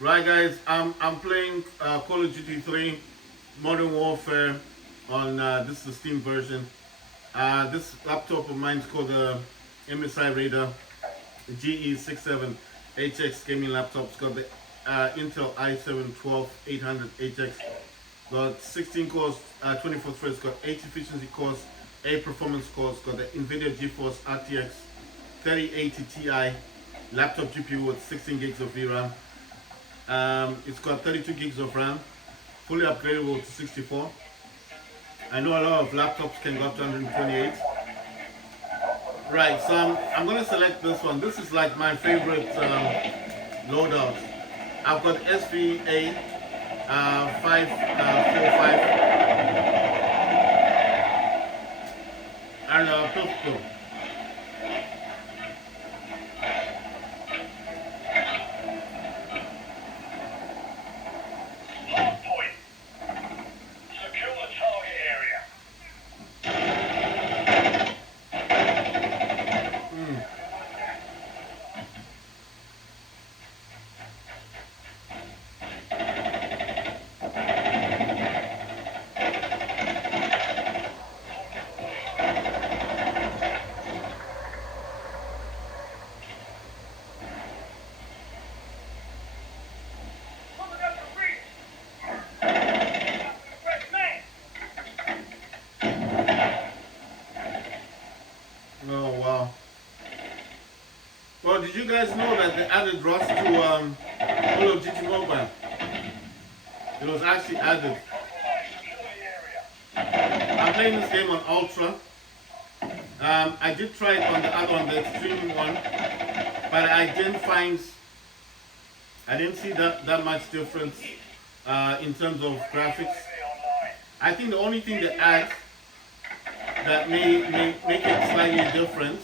Right, guys, I'm playing Call of Duty 3 Modern Warfare on this is the Steam version. This laptop of mine is called the MSI Raider GE67HX gaming laptop. It's got the Intel i7-12800HX. Got 16 cores, 24 threads. Got 8 efficiency cores, 8 performance cores. Got the NVIDIA GeForce RTX 3080 Ti laptop GPU with 16 gigs of VRAM. It's got 32 gigs of RAM, fully upgradable to 64. I know a lot of laptops can go up to 128. Right, so I'm going to select this one. This is like my favorite loadout. I've got SVA 545 and pistol. Oh wow. Well, did you guys know that they added Rust to Call of Duty Mobile? It was actually added. I'm playing this game on Ultra. I did try it on the other one, the Extreme one, but I didn't see that much difference in terms of graphics. I think the only thing they add that may make it slightly different,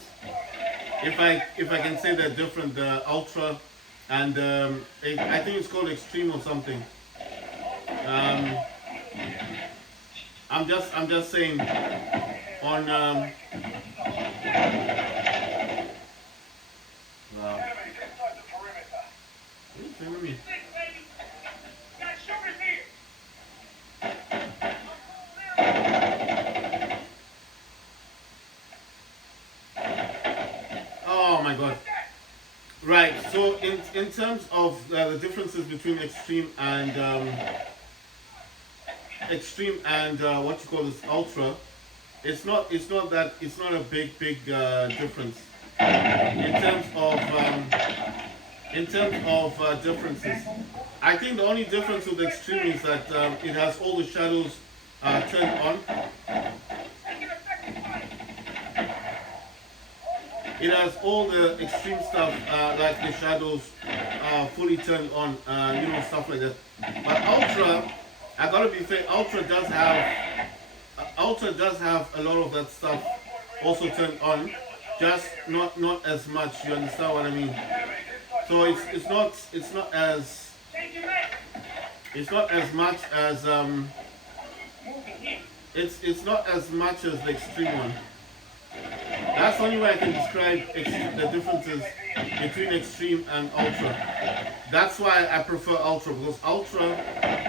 if I can say they're different, the Ultra and I think it's called Extreme or something. I'm just saying on wow. What are you telling me? Oh my god. Right, so in terms of the differences between extreme and what you call this ultra, it's not a big difference in terms of differences. I think the only difference with extreme is that it has all the shadows turned on. It has all the extreme stuff, like the shadows fully turned on, stuff like that. But Ultra, I gotta be fair, Ultra does have a lot of that stuff also turned on, just not as much. You understand what I mean? So it's not as much as it's not as much as the extreme one. That's the only way I can describe the differences between extreme and ultra. That's why I prefer ultra, because ultra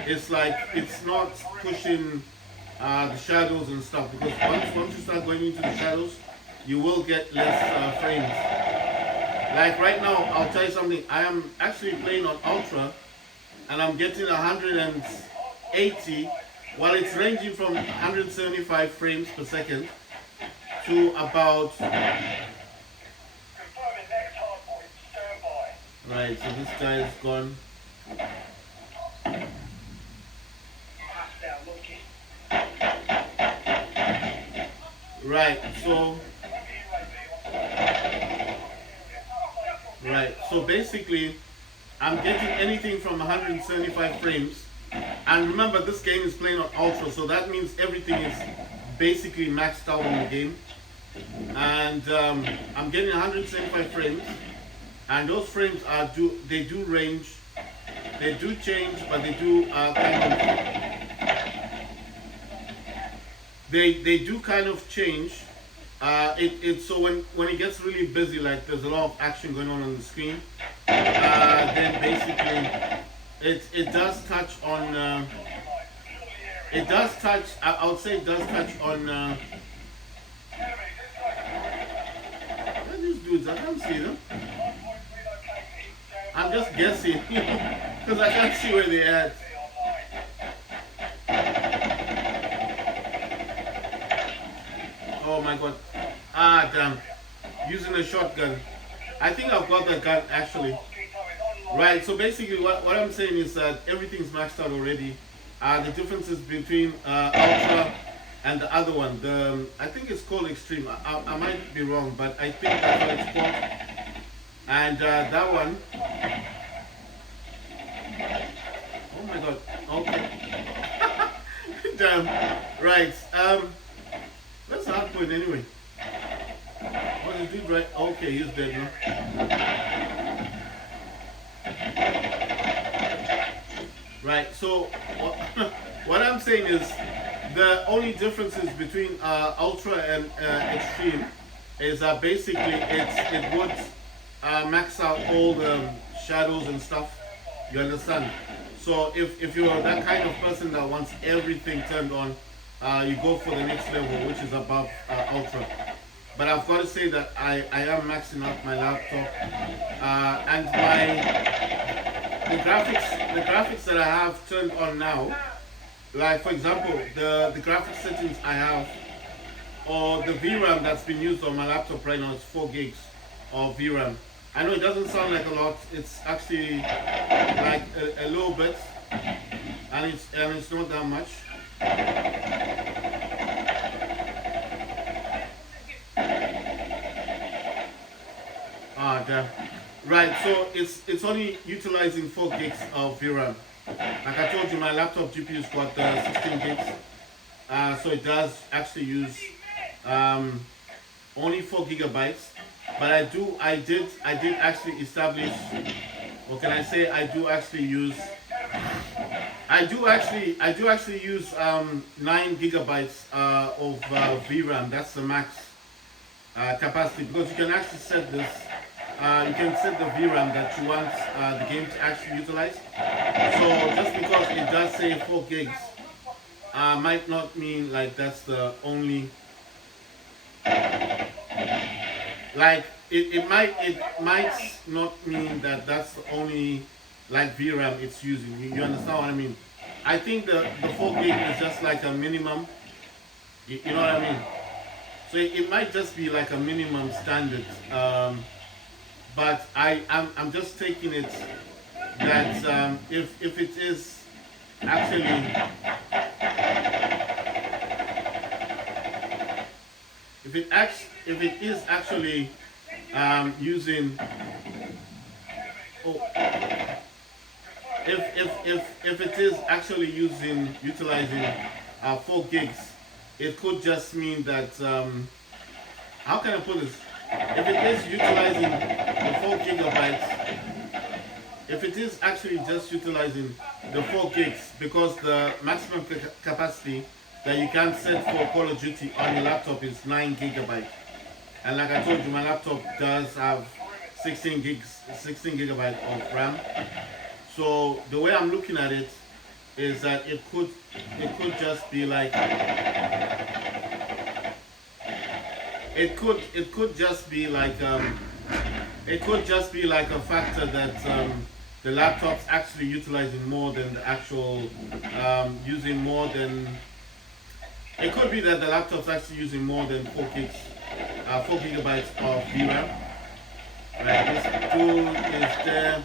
is like, it's not pushing the shadows and stuff, because once you start going into the shadows, you will get less frames. Like right now, I'll tell you something, I am actually playing on ultra and I'm getting 180, while it's ranging from 175 frames per second to about, right, so this guy is gone. Right, so basically I'm getting anything from 175 frames, and remember this game is playing on ultra, so that means everything is basically maxed out in the game. And I'm getting 175 frames, and those frames they do range, they do change, but they do they do kind of change. So when it gets really busy, like there's a lot of action going on the screen, then basically it does touch on it does touch. I would say it does touch on. Where are these dudes? I can't see them. I'm just guessing, because I can't see where they're at. Oh my god. Ah, damn. Using a shotgun. I think I've got that gun actually. Right, so basically what I'm saying is that everything's maxed out already. The differences between Ultra and the other one, I think it's called Extreme. I might be wrong, but I think that's what it's called. And that one, oh my god, okay. Damn, right. Let's hardpoint anyway. What is dude right? Okay, he's dead now. Right, so what I'm saying is the only differences between Ultra and Extreme is that basically it would max out all the shadows and stuff. You understand? So if you're that kind of person that wants everything turned on, you go for the next level, which is above Ultra. But I've got to say that I am maxing out my laptop, and the graphics that I have turned on now, like for example the graphics settings I have, or the VRAM that's been used on my laptop right now is 4 gigs of VRAM. I know it doesn't sound like a lot. It's actually like a little bit, and it's not that much. Ah, damn. Right, so it's only utilizing 4 gigs of VRAM. Like I told you, my laptop GPU's got 16 gigs, so it does actually use only 4 gigabytes. But I did actually establish. What can I say? I do actually use 9 gigabytes of VRAM. That's the max capacity, because you can actually set this. You can set the VRAM that you want the game to actually utilize. So just because it does say 4 gigs, might not mean like that's the only. Like it might not mean that that's the only like VRAM it's using. You understand what I mean? I think the 4 gig is just like a minimum. You know what I mean? So it might just be like a minimum standard. But I'm just taking it that if it is actually if it is actually using if it is actually utilizing 4 gigs, it could just mean that how can I put this? If it is utilizing the 4 gigabytes, if it is actually just utilizing the 4 gigs, because the maximum capacity that you can set for Call of Duty on your laptop is 9 gigabytes. And like I told you, my laptop does have 16 gigabytes of RAM. So the way I'm looking at it is that it could just be like it could just be like a factor that the laptop's actually utilizing more than the actual using more than. It could be that the laptop's actually using more than 4 gigabytes of VRAM. Right, this dude is there.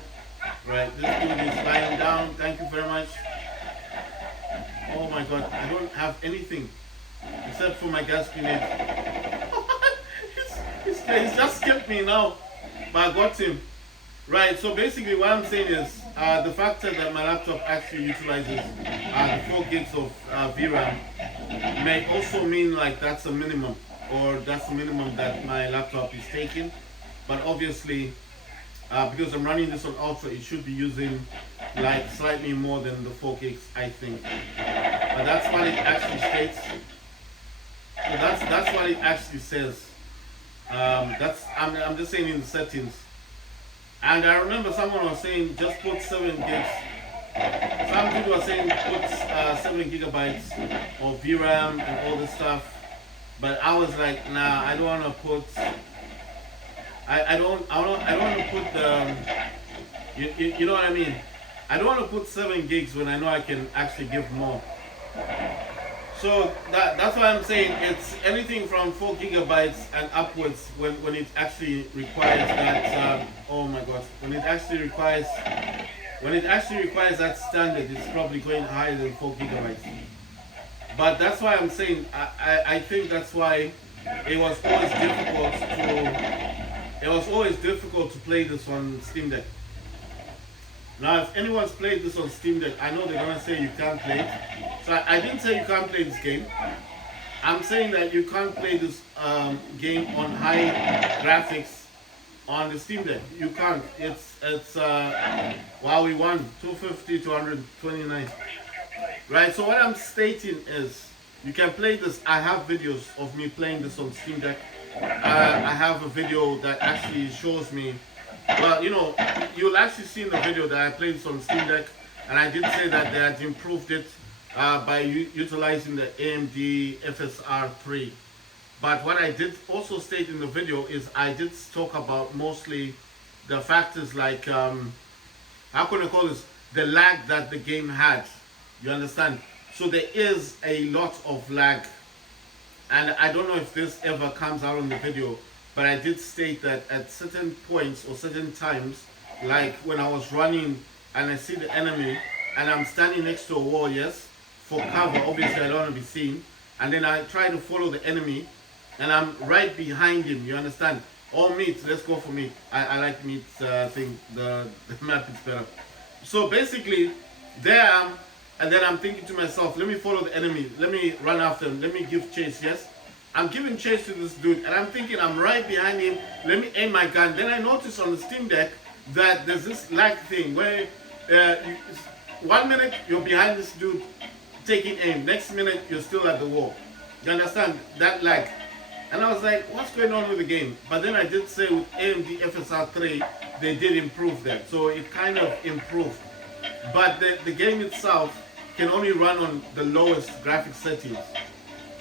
Right, this dude is lying down. Thank you very much. Oh my god, I don't have anything except for my gas grenade. He's just skipped me now, but I got him. Right, so basically what I'm saying is the factor that my laptop actually utilizes the 4 gigs of VRAM may also mean like that's a minimum, or that's the minimum that my laptop is taking. But obviously, because I'm running this on Ultra, it should be using like slightly more than the 4 gigs, I think. But that's what it actually states. So that's what it actually says. I'm just saying in the settings. And I remember someone was saying just put 7 gigs Some people are saying put 7 gigabytes of VRAM and all this stuff, but I was like, nah, I don't want to put. I don't want to put the. You know what I mean? I don't want to put 7 gigs when I know I can actually give more. So that's why I'm saying it's anything from 4 gigabytes and upwards when it actually requires that. Oh my God! When it actually requires that standard, it's probably going higher than 4 gigabytes. But that's why I'm saying I think that's why it was always difficult to play this on Steam Deck. Now, if anyone's played this on Steam Deck, I know they're gonna say you can't play it. So I didn't say you can't play this game. I'm saying that you can't play this game on high graphics on the Steam Deck. You can't. It's wow, we won 250 to 129. Right. So what I'm stating is you can play this. I have videos of me playing this on Steam Deck. I have a video that actually shows me. Well, you'll actually see in the video that I played this on Steam Deck, and I did say that they had improved it by utilizing the AMD FSR 3. But what I did also state in the video is I did talk about mostly the factors like, how can I call this, the lag that the game had. You understand? So there is a lot of lag. And I don't know if this ever comes out in the video, but I did state that at certain points or certain times, like when I was running and I see the enemy and I'm standing next to a wall, yes, for cover, obviously I don't want to be seen, and then I try to follow the enemy and I'm right behind him, you understand? All meat, let's go for meat. I like meat thing, the map is better. So basically, there I am, and then I'm thinking to myself, let me follow the enemy, let me run after him, let me give chase, yes? I'm giving chase to this dude, and I'm thinking I'm right behind him, let me aim my gun. Then I notice on the Steam Deck that there's this lag thing where 1 minute you're behind this dude taking aim, next minute you're still at the wall. You understand? That lag. And I was like, what's going on with the game? But then I did say with AMD FSR 3, they did improve that. So it kind of improved. But the game itself can only run on the lowest graphic settings.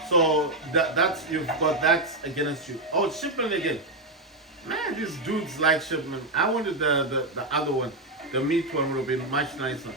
So that's you've got that against you. Oh, shipment again. Man, these dudes like shipment. I wanted the other one. The meat one would have been much nicer.